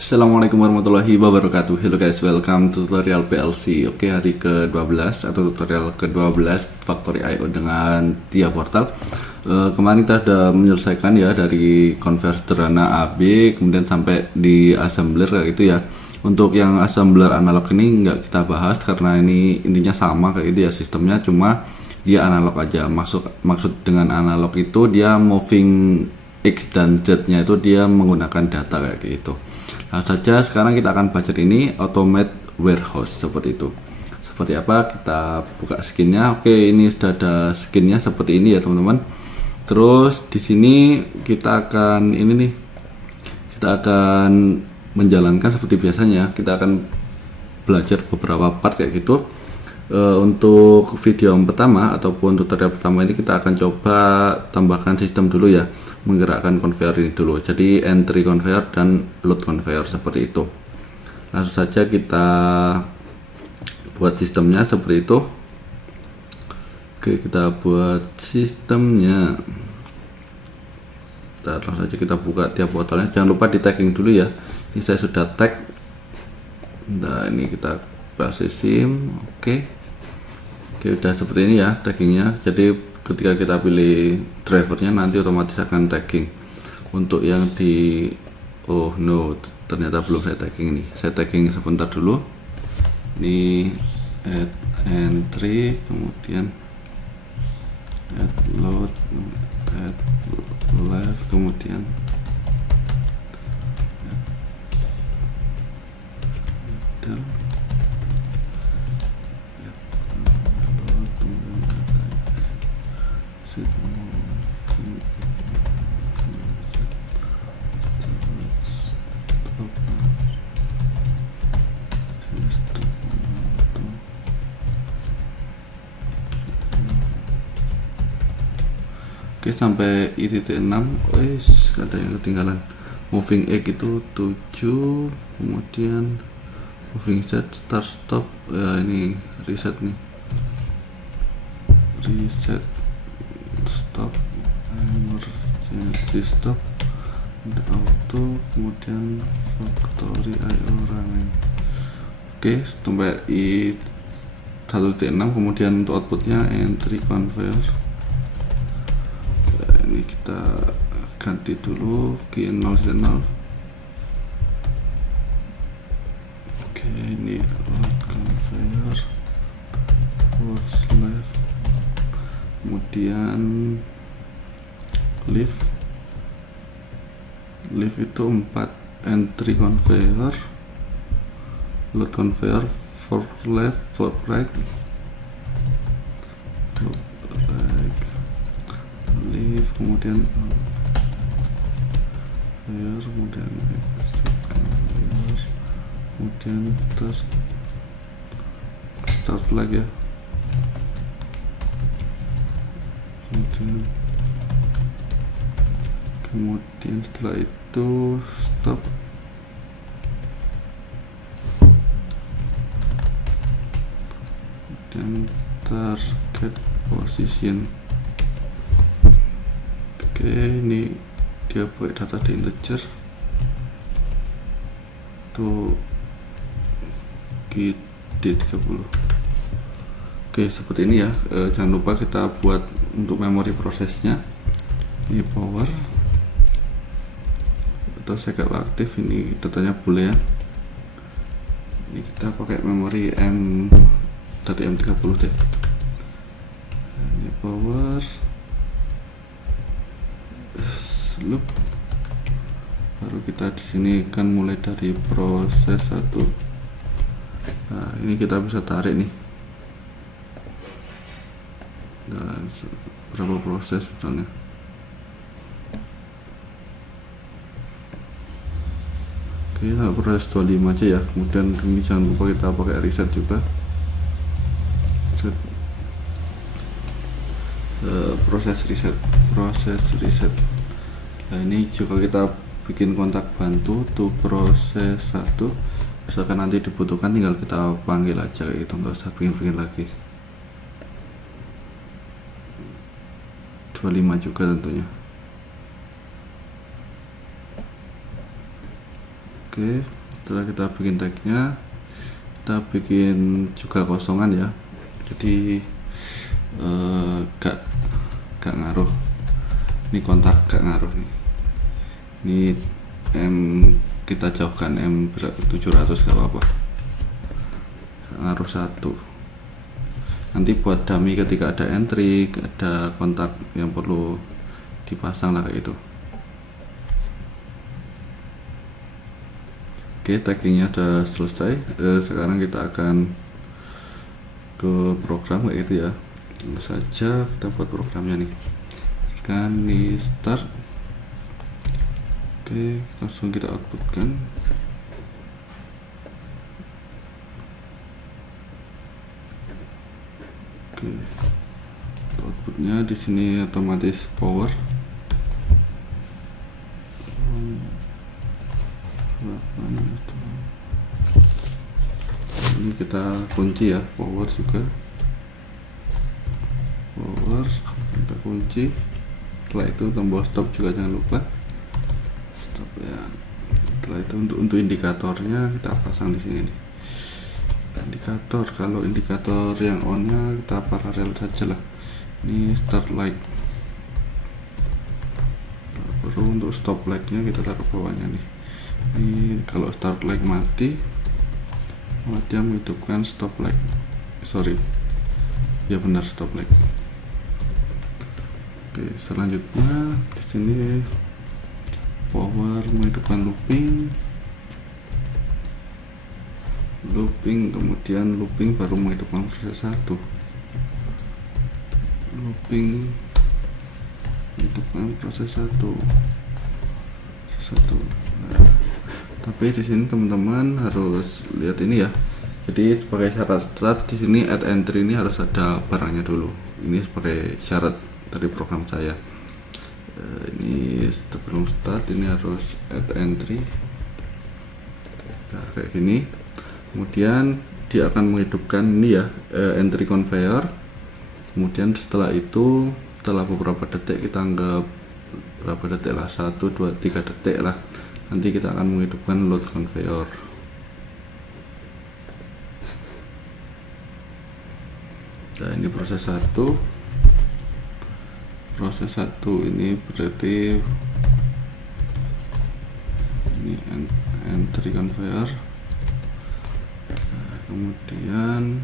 Assalamualaikum warahmatullahi wabarakatuh. Hello guys, welcome to tutorial PLC. Oke, hari ke-12 atau tutorial ke-12 Factory IO dengan TIA Portal. Kemarin kita sudah menyelesaikan ya dari convert sederhana AB kemudian sampai di assembler kayak gitu ya. Untuk yang assembler analog ini nggak kita bahas karena ini intinya sama kayak gitu ya sistemnya, cuma dia analog aja. Maksud dengan analog itu dia moving X dan Z nya itu dia menggunakan data kayak gitu. Nah saja sekarang kita akan belajar ini automate warehouse seperti itu. Seperti apa, kita buka skinnya. Oke, ini sudah ada skinnya seperti ini ya teman-teman. Terus di sini kita akan menjalankan seperti biasanya. Kita akan belajar beberapa part kayak gitu. Untuk video yang pertama ataupun tutorial pertama ini kita akan coba tambahkan sistem dulu ya, menggerakkan conveyor ini dulu. Jadi entry conveyor dan load conveyor seperti itu. Langsung saja kita buat sistemnya seperti itu. Oke, kita buat sistemnya. Langsung saja kita buka tiap portalnya. Jangan lupa di tagging dulu ya. Ini saya sudah tag. Nah ini kita basis sim. Oke, udah seperti ini ya taggingnya. Jadi ketika kita pilih drivernya nanti otomatis akan tagging. Untuk yang di ternyata belum saya tagging ini. Saya tagging sebentar dulu. Ini add entry, kemudian add load, add left, kemudian add Oke, sampai i.6 wes ada yang ketinggalan. Moving X itu 7, kemudian moving Z start stop ya, ini reset nih, reset stop emergency stop auto, kemudian factory IO running. Oke, sampai i1.6, kemudian untuk outputnya entry conveyor. Ini kita ganti dulu ke 0.0. Oke, ini load conveyor works left, kemudian leave itu 4, entry conveyor, load conveyor, for left, for right, leave, kemudian conveyor, kemudian exit conveyor, kemudian start lagi ya, kemudian setelah itu stop, dan target position. Oke, ini dia buat data di integer tuh D30. Oke, seperti ini ya. Jangan lupa kita buat untuk memori prosesnya. Ini power atau segel aktif, ini datanya boolean. Ini kita pakai memori dari M30 deh. Ini power loop, baru kita di sini kan mulai dari proses 1. Nah ini kita bisa tarik nih, dan berapa proses misalnya. Oke, nah, proses 25 aja ya. Kemudian ini jangan lupa kita pakai reset juga. Proses reset. Nah ini juga kita bikin kontak bantu tuh proses 1, misalkan nanti dibutuhkan tinggal kita panggil aja kayak gitu, nggak usah bikin lagi. 25 juga tentunya. Oke, setelah kita bikin tagnya, kita bikin juga kosongan ya, jadi gak ngaruh, ini kontak gak ngaruh nih, ini M kita jauhkan, M 700 gak apa-apa, gak ngaruh satu. Nanti buat dummy ketika ada entry, ada kontak yang perlu dipasang lah kayak gitu. Oke, taggingnya udah selesai. Sekarang kita akan ke program kayak gitu ya. Lalu saja kita buat programnya nih. Kan di start. Oke, langsung kita outputkan. Oke, outputnya di sini otomatis power. Ini kita kunci ya, power juga, power kita kunci. Setelah itu tombol stop juga jangan lupa stop ya. Setelah itu untuk indikatornya kita pasang di sini nih, indikator. Kalau indikator yang on nya kita paralel saja lah, ini start light. Baru untuk stop light nya kita taruh bawahnya nih. Ini kalau start light mati, dia menghidupkan stop light. Sorry, ya benar, stop light. Oke, selanjutnya di sini power menghidupkan looping, kemudian looping baru menghidupkan proses 1. Looping menghidupkan proses 1. Nah, tapi di sini teman-teman harus lihat ini ya. Jadi sebagai syarat di sini add entry ini harus ada barangnya dulu. Ini sebagai syarat dari program saya. Ini sebelum start ini harus add entry. Nah, kayak gini. Kemudian dia akan menghidupkan ini ya, entry conveyor. Kemudian setelah itu, setelah beberapa detik, kita anggap berapa detik lah, 1, 2, 3 detik lah, nanti kita akan menghidupkan load conveyor. Nah, ini proses 1. Proses 1 ini berarti ini entry conveyor. Nah, kemudian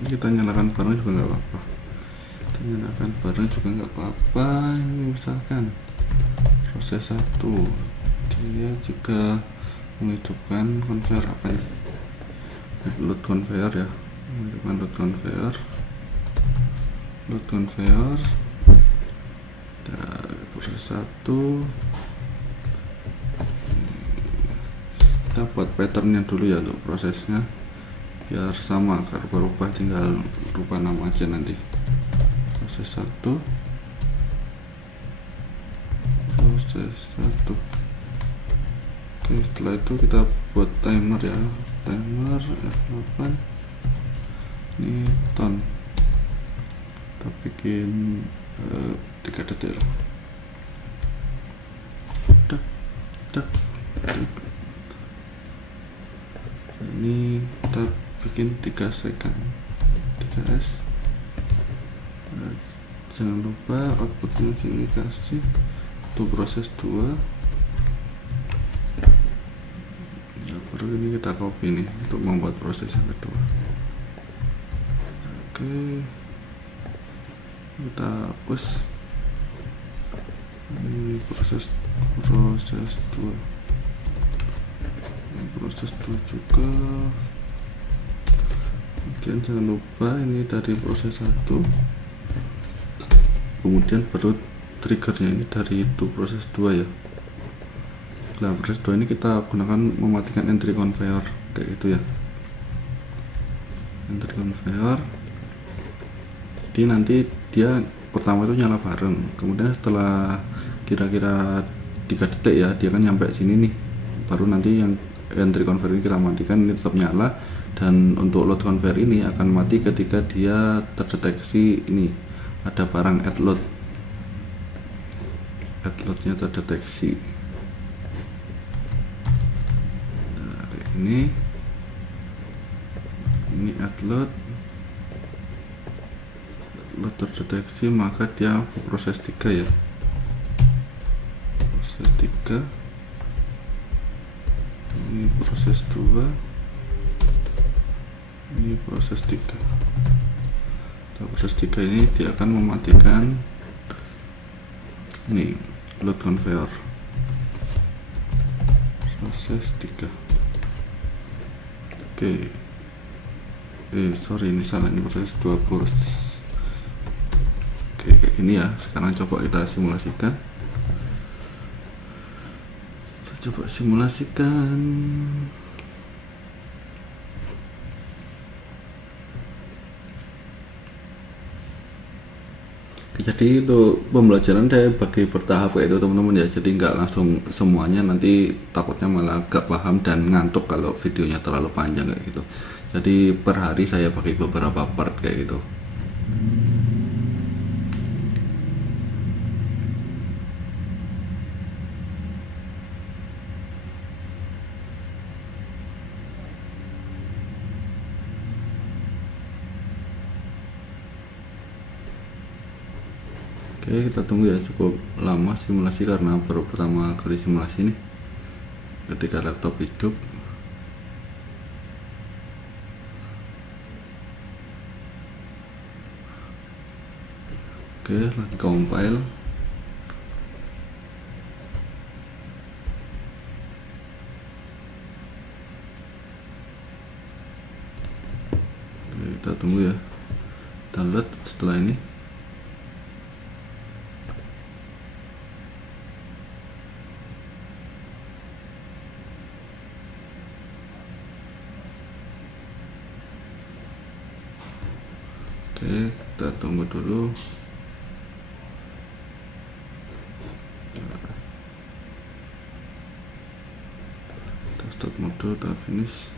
ini kita nyalakan bareng juga nggak apa-apa. Kita nyalakan bareng juga nggak apa-apa. Ini misalkan proses 1 dia juga menghidupkan conveyor apa nih, load conveyor ya, menghidupkan load conveyor. Dan proses 1 kita buat patternnya dulu ya untuk prosesnya biar sama, kalau berubah tinggal rubah nama aja nanti. Proses 1, proses 1. Oke, setelah itu kita buat timer ya, timer F8. Ini ton, kita bikin 3 detik lah. Ini kita bikin 3 second, 3S. Jangan lupa outputnya sini kasih untuk proses 2. Nah, baru ini kita copy nih untuk membuat proses yang kedua. Oke, kita hapus. Ini proses 2, proses 2 juga. Kemudian jangan lupa ini dari proses 1, kemudian baru triggernya ini dari itu proses 2 ya. Nah, proses 2 ini kita gunakan mematikan entry conveyor kayak gitu ya, entry conveyor. Jadi nanti dia pertama itu nyala bareng, kemudian setelah kira-kira 3 detik ya, dia kan nyampe sini nih, baru nanti yang entry conveyor ini kita matikan, ini tetap nyala. Dan untuk load conveyor ini akan mati ketika dia terdeteksi ini ada barang add loadnya terdeteksi. ini load terdeteksi, maka dia ke proses 3 ya, proses 3. Ini proses 2, ini proses 3. Proses 3 ini dia akan mematikan nih load conveyor. Proses 3. Oke. Sorry, ini salah, ini proses 2 proses. Oke, kayak gini ya. Sekarang coba kita simulasikan. Coba simulasikan. Jadi untuk pembelajaran saya bagi bertahap kayak itu teman-teman ya, jadi nggak langsung semuanya, nanti takutnya malah gak paham dan ngantuk kalau videonya terlalu panjang kayak gitu. Jadi per hari saya pakai beberapa part kayak gitu. Oke, kita tunggu ya, cukup lama simulasi karena baru pertama kali simulasi nih ketika laptop hidup. Oke, lagi compile. Oke, kita tunggu ya, kita load setelah ini. Oke, kita tunggu dulu. Kita start mode, kita finish.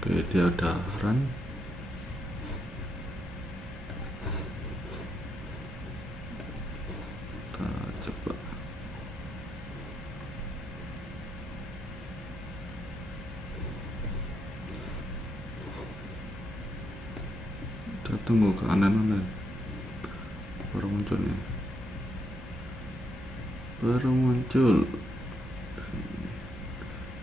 Oke, dia ada run. Kita coba. Kita tunggu ke online baru muncul nih, baru muncul.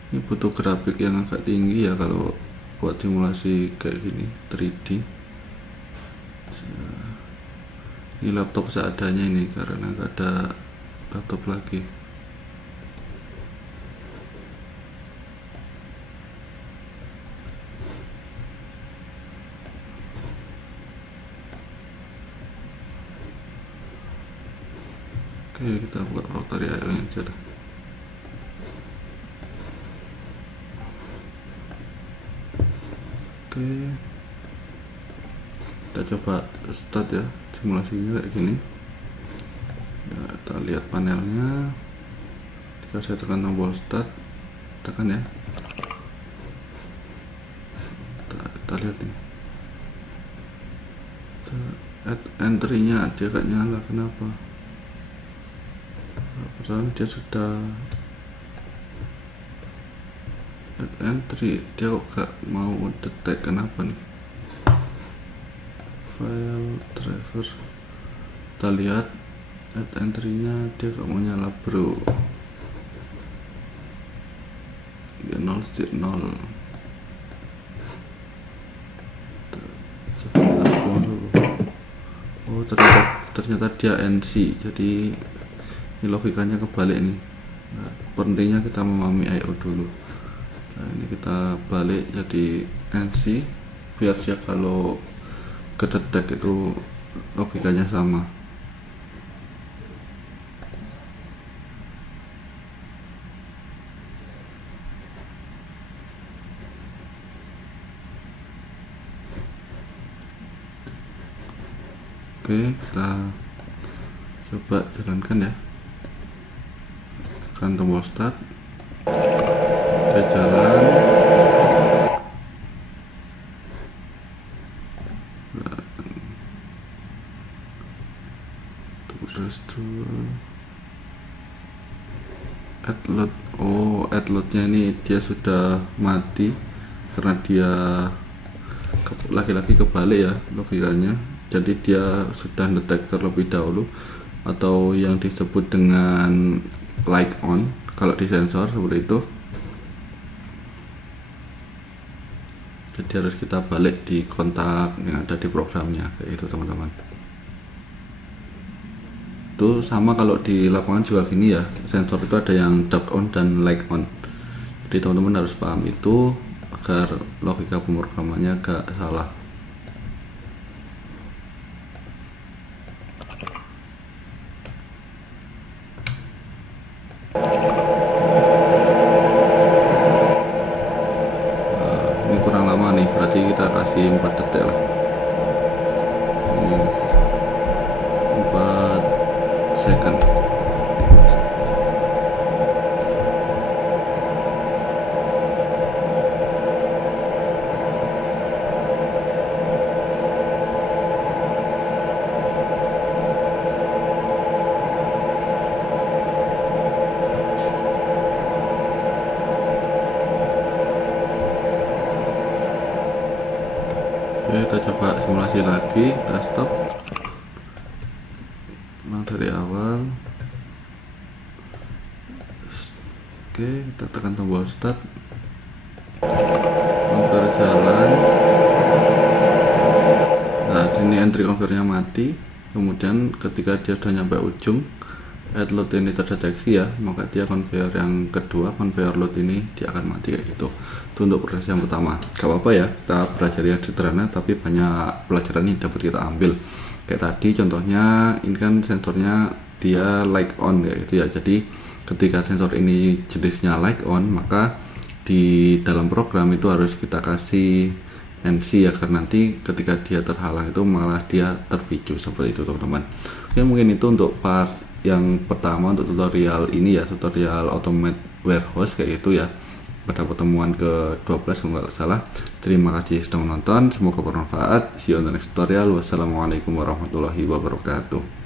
Ini butuh grafik yang agak tinggi ya kalau buat simulasi kayak gini 3D. Ini laptop seadanya ini karena nggak ada laptop lagi. Oke, kita buka factory IO aja dah. Oke, kita coba start ya, simulasinya kayak gini ya. Kita lihat panelnya, jika saya tekan tombol start, tekan ya, kita lihat nih, add entry-nya dia gak nyala, kenapa? Padahal dia sudah add entry, dia kok gak mau detect, kenapa nih? File driver, kita lihat add entry-nya dia gak mau nyala bro. Dia 0 stik 0. Oh, ternyata dia NC, jadi ini logikanya kebalik nih. Nah, pentingnya kita memahami IO dulu. Nah, ini kita balik jadi NC biar dia kalau kedetek itu logikanya sama. Oke, kita coba jalankan ya. Tekan tombol start, kita jalan. Terus 2. add load. Oh, add loadnya ini dia sudah mati karena dia laki-laki kebalik ya logikanya. Jadi dia sudah detect terlebih dahulu, atau yang disebut dengan light on kalau di sensor seperti itu. Jadi harus kita balik di kontak yang ada di programnya kayak itu teman-teman. Itu sama kalau di lapangan juga gini ya, sensor itu ada yang dark on dan light on. Jadi teman-teman harus paham itu agar logika pemrogramannya gak salah. Ini kurang lama nih, berarti kita kasih 4 detik lah. Ini 4 second. Oke, kita coba simulasi lagi, kita stop. Ulang dari awal. Oke, kita tekan tombol start. Convert jalan. Nah, ini entry converternya mati. Kemudian ketika dia sudah nyampe ujung, add load ini terdeteksi ya, maka dia conveyor yang kedua, conveyor load ini dia akan mati kayak gitu. Itu untuk proses yang pertama. Gak apa-apa ya, kita belajar yang sederhana tapi banyak pelajaran yang dapat kita ambil. Kayak tadi contohnya, ini kan sensornya dia light on kayak gitu ya. Jadi ketika sensor ini jenisnya light on, maka di dalam program itu harus kita kasih NC ya, karena nanti ketika dia terhalang itu malah dia terpicu seperti itu teman-teman. Oke, mungkin itu untuk part yang pertama untuk tutorial ini ya, tutorial automate warehouse kayak gitu ya, pada pertemuan ke-12 kalau nggak salah. Terima kasih sudah menonton, semoga bermanfaat. See you on the next tutorial. Wassalamualaikum warahmatullahi wabarakatuh.